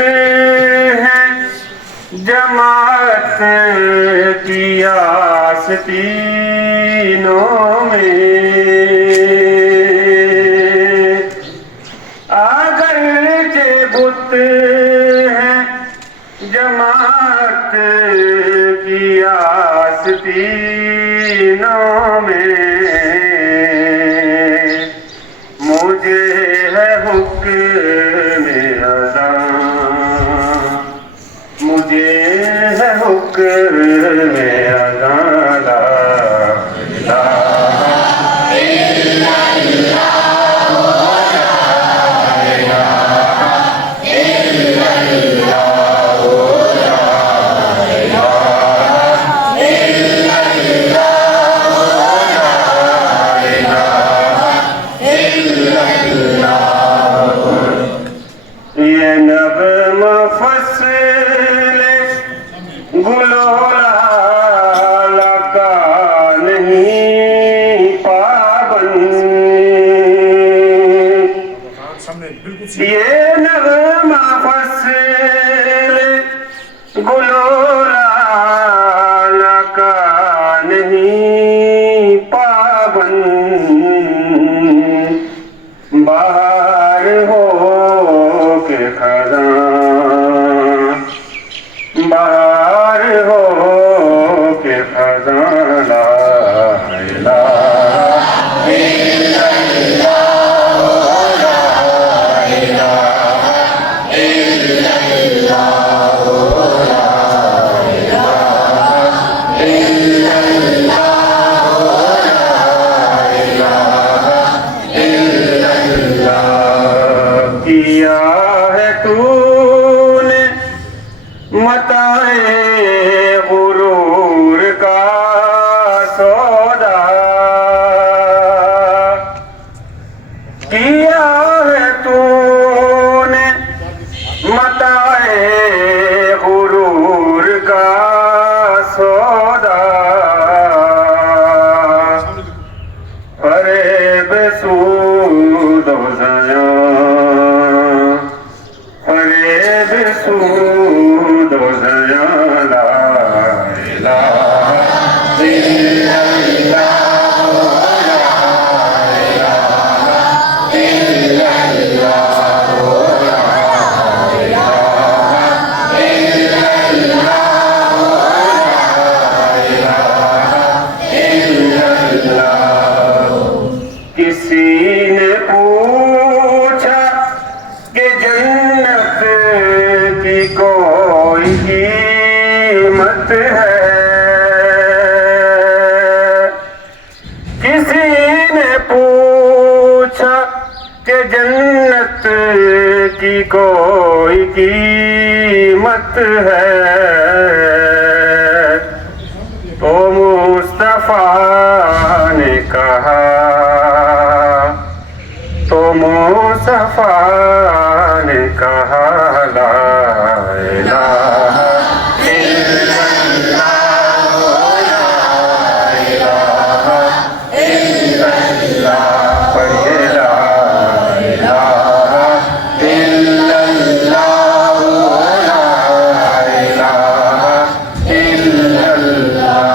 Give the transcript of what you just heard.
بت ہیں جماعت کی آستینوں میں، اگرچہ بت ہیں جماعت کی آستینوں میں، مجھے ہے حکم اذاں، مجھے ہے حکم اذاں، لا الہ الا اللہ، لا الہ الا اللہ، لا الہ الا اللہ، لا الہ الا اللہ۔ یہ نغمہ فصل گل و لال کا نہیں پابند، یہ نغمہ فصل گل و لال کا نہیں پابند، بہار ہو کے خزاں، بہار ہو کے خزاں، لا الہ الا اللہ، لا الہ الا اللہ، لا الہ الا اللہ، لا الہ الا اللہ۔ کیا ہے تو نے متاع غرور کا سودا، کیا ہے تو نے متاع غرور کا سودا، فریب سود و زیاں، فریب سود و زیاں، لا الہ الا اللہ، لا الہ الا اللہ، لا الہ الا اللہ، لا الہ الا اللہ۔ کسی نے پوچھا کہ جنت کی کوئی قیمت ہے، کسی نے پوچھا کہ جنت کی کوئی قیمت ہے، تو مصطفیٰ نے کہا، تو مصطفیٰ نے کہا، لا الہ الا اللہ، لا الہ الا اللہ، پڑھیے لا الہ الا اللہ، لا الہ الا اللہ۔